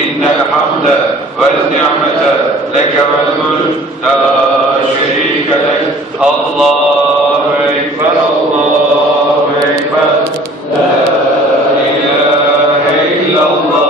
إن الحمد والنعمة لك والملك لا شريك لك. الله أكبر الله أكبر. لا إله إلا الله.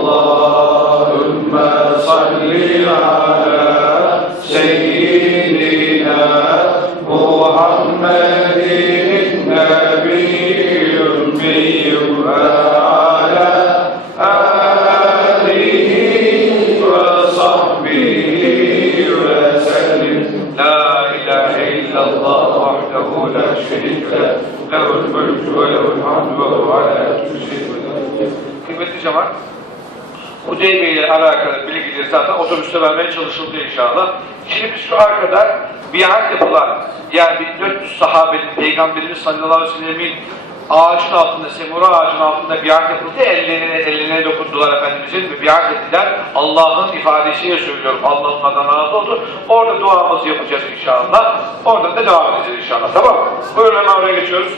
Hudeybiye ile alakalı bilgileri zaten otobüste vermeye çalışıldı inşallah. Şimdi şu arkada biat yapılan, yani 1400 sahabenin, Peygamberimiz sallallahu aleyhi ve sellemin ağacın altında, semura ağacının altında biat yapıldı. Ellerine, ellerine dokundular Efendimizin ve biat ettiler. Allah'ın ifadesiyle söylüyorum. Allah'ın adına razı oldu. Orada duamızı yapacağız inşallah. Oradan da devam edeceğiz inşallah. Tamam? Buyurun hemen oraya geçiyoruz.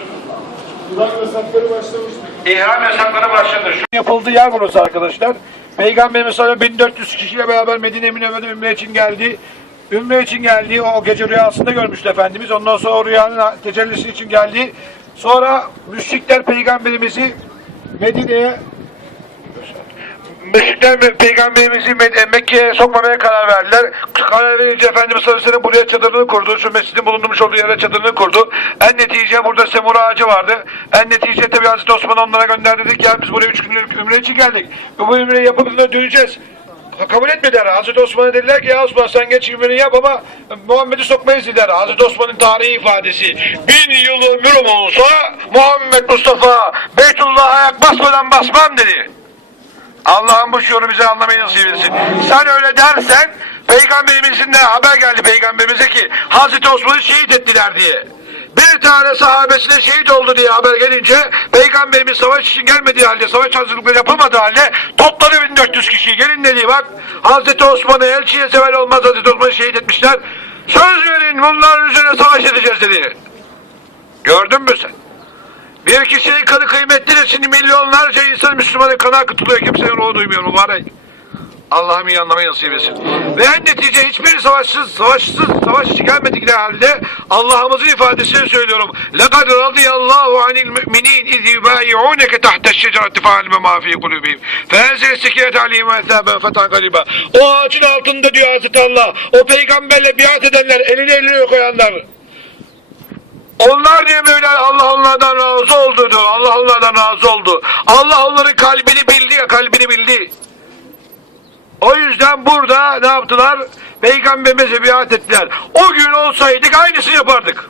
Dudak yasakları başlamıştı. İhram yasakları başladı. Şu yapıldığı yer burası arkadaşlar. Peygamberimiz sallallahu 1400 kişiyle beraber Medine Münevvere Ümre için geldi. Ümre için geldi. O gece rüyasında görmüştü Efendimiz. Ondan sonra o rüyanın tecellisi için geldi. Sonra müşrikler Peygamberimizi Medine'ye Pe- Peygamberimizi Med- Mekke'ye sokmamaya karar verdiler. Karar verince Efendimiz sallallahu aleyhi buraya çadırını kurdu. Şu mescidin bulunmuş olduğu yere çadırını kurdu. En netice burada semura ağacı vardı. En netice tabi Hazreti Osman onlara gönderdi. Dedik ya biz buraya üç günlük ümre için geldik. Bu ümreyi yapıp döneceğiz. Ka- Kabul etmediler. Hazreti Osman'a dediler ki ya Osman sen geç ümreni yap ama Muhammed'i sokmayız dediler. Hazreti Osman'ın tarihi ifadesi. Bin yıl ömrüm olsa Muhammed Mustafa Beytullah'a ayak basmadan basmam dedi. Allah'ın bu şuuru bize anlamayı nasip etsin. Sen öyle dersen Peygamberimizin de haber geldi Peygamberimize ki Hazreti Osman'ı şehit ettiler diye. Bir tane sahabesine şehit oldu diye haber gelince Peygamberimiz savaş için gelmediği halde, savaş hazırlıkları yapılmadığı halde topladı 1400 kişiyi. Gelin dedi bak Hazreti Osman'ı elçiye sevel olmaz Hazreti Osman'ı şehit etmişler. Söz verin bunların üzerine savaş edeceğiz dedi. Gördün mü sen? Bir kişinin kanı kıymetli de şimdi milyonlarca insan Müslümanın kanı akıtılıyor. Kimsenin ruhu duymuyor mübarek. Allah'ım iyi anlamayı nasip etsin. Ve en netice hiçbir savaşsız, savaşsız, savaş için gelmedikleri halde Allah'ımızın ifadesini söylüyorum. لَقَدْ رَضِيَ اللّٰهُ عَنِ الْمُؤْمِنِينَ اِذْ يُبَايِعُونَكَ تَحْتَ الشَّجَرَةِ فَعَلِمَ مَا فِي قُلُوبِهِمْ فَاَنْزِلَ السَّكِينَةَ عَلَيْهِمْ وَاَثَابًا فَتَحًا قَرِيبًا O ağacın altında diyor Hazreti Allah, o peygamberle biat edenler, elini eline koyanlar, onlar diye Mevla Allah onlardan razı oldu diyor. Allah onlardan razı oldu. Allah onların kalbini bildi ya kalbini bildi. O yüzden burada ne yaptılar? Peygamberimize biat ettiler. O gün olsaydık aynısını yapardık.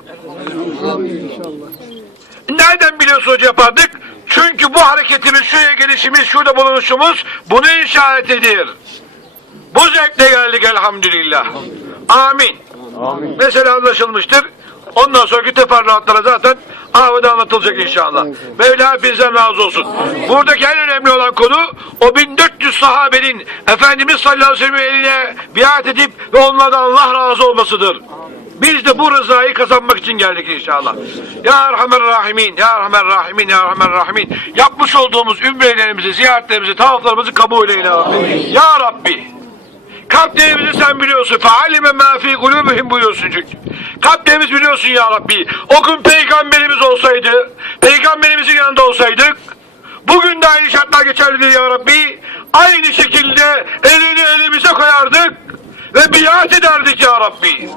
Nereden biliyorsun hoca yapardık? Çünkü bu hareketimiz, şuraya gelişimiz, şurada bulunuşumuz bunu işaretidir. Bu zevkle geldik elhamdülillah. Amin. Mesela anlaşılmıştır. Ondan sonraki teferruatlara zaten ahvede anlatılacak inşallah. Mevla bizden razı olsun. Buradaki en önemli olan konu o 1400 sahabenin Efendimiz sallallahu aleyhi ve sellem eline biat edip ve onlardan Allah razı olmasıdır. Biz de bu rızayı kazanmak için geldik inşallah. Ya Erhamer Rahimin, Ya Erhamer Rahimin, Ya Erhamer Rahimin. Yapmış olduğumuz ümrelerimizi, ziyaretlerimizi, tavaflarımızı kabul eyle ya Rabbi. Kalplerimizi sen biliyorsun. Fealime ma fi kulubihim buyuruyorsun çünkü. Kalplerimiz biliyorsun ya Rabbi. O gün peygamberimiz olsaydı, peygamberimizin yanında olsaydık, bugün de aynı şartlar geçerlidir ya Rabbi. Aynı şekilde elini elimize koyardık ve biat ederdik ya Rabbi.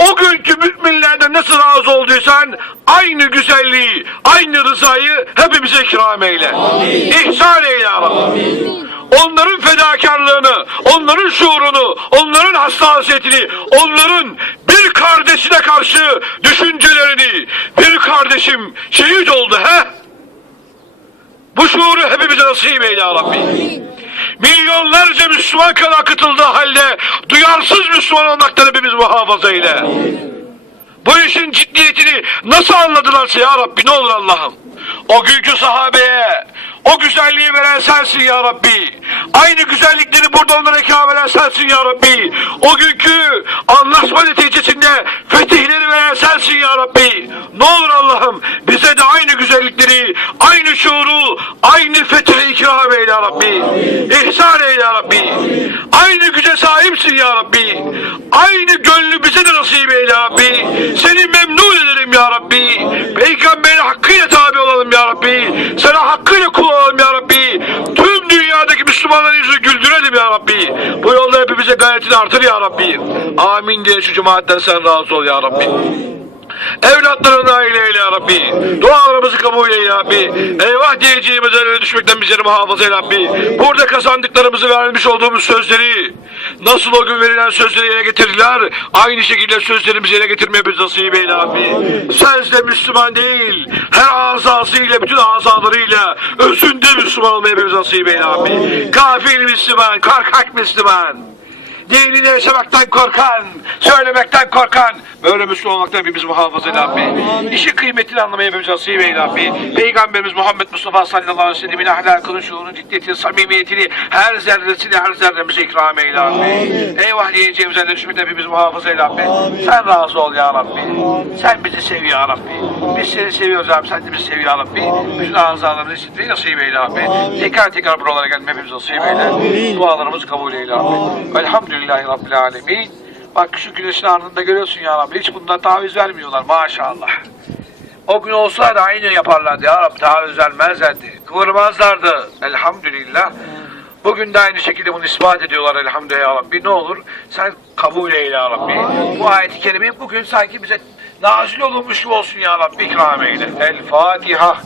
O günkü müminlerden nasıl razı olduysan aynı güzelliği, aynı rızayı hepimize ikram eyle. İhsan eyle Rabbi. Onların fedakarlığını, onların şuurunu, onların hassasiyetini, onların bir kardeşine karşı düşüncelerini, bir kardeşim şehit oldu he? Bu şuuru hepimize nasip eyle ya Rabbi. Milyonlarca Müslüman kan akıtıldığı halde duyarsız Müslüman olmaktan hepimiz muhafaza eyle. Bu işin ciddiyetini nasıl anladılarsa ya Rabbi ne olur Allah'ım. O günkü sahabeye o güzelliği veren sensin ya Rabbi. Aynı güzellikleri burada onlara ikram eden sensin ya Rabbi. O günkü anlaşma neticesinde fetihleri veren sensin ya Rabbi. Ne olur Allah'ım bize de güzellikleri, aynı şuuru, aynı fethi ikram eyle ya Rabbi. İhsan eyle ya Rabbi. Aynı güce sahipsin ya Rabbi. Aynı gönlü bize de nasip eyle ya Rabbi. Seni memnun edelim ya Rabbi. Peygamberin hakkıyla tabi olalım ya Rabbi. Sana hakkıyla kul olalım ya Rabbi. Tüm dünyadaki Müslümanların yüzünü güldürelim ya Rabbi. Bu yolda hepimize gayretini artır ya Rabbi. Amin diye şu cemaatten sen razı ol ya Rabbi. Evlatlarını aile eyle ya Rabbi. Dualarımızı kabul eyle ya Rabbi. Eyvah diyeceğimiz yerlere düşmekten bizleri muhafaza eyle Rabbi. Burada kazandıklarımızı vermiş olduğumuz sözleri nasıl o gün verilen sözleri yerine getirdiler aynı şekilde sözlerimizi yerine getirmeye biz nasip eyle Rabbi. Sen de Müslüman değil her azasıyla bütün azalarıyla özünde Müslüman olmaya biz nasip eyle Rabbi. Gafil Müslüman, korkak Müslüman dinini yaşamaktan korkan, söylemekten korkan, böyle Müslüman olmaktan hepimiz muhafaza eyle Rabbi. İşin kıymetini anlamaya hepimiz nasip eyle Rabbi. Peygamberimiz Muhammed Mustafa sallallahu aleyhi ve sellem'in ahlakını, şuurunu, ciddiyetini, samimiyetini, her zerresini, her zerremize ikram eyle Rabbi. Eyvah diyeceğimiz yerlere düşmekten hepimiz muhafaza eyle Rabbi. Sen razı ol ya Rabbi. Sen bizi sev ya Rabbi. Biz seni seviyoruz Rabbi, sen de bizi sev ya Rabbi. Bütün azalarını işitmeyi nasip eyle Rabbi. Tekrar tekrar buralara gelme hepimiz nasip eyle. Dualarımızı kabul eyle Rabbi. Elhamdülillahi Rabbil Alemin. Bak şu güneşin ardında görüyorsun ya Rabbi. Hiç bundan taviz vermiyorlar maşallah. O gün olsaydı aynı yaparlardı ya Rabbi. Taviz vermezlerdi. Kıvırmazlardı. Elhamdülillah. Bugün de aynı şekilde bunu ispat ediyorlar elhamdülillah ya Rabbi. Ne olur sen kabul eyle ya Rabbi. Bu ayet-i bugün sanki bize nazil olunmuş gibi olsun ya Rabbi ikram eyle. El Fatiha.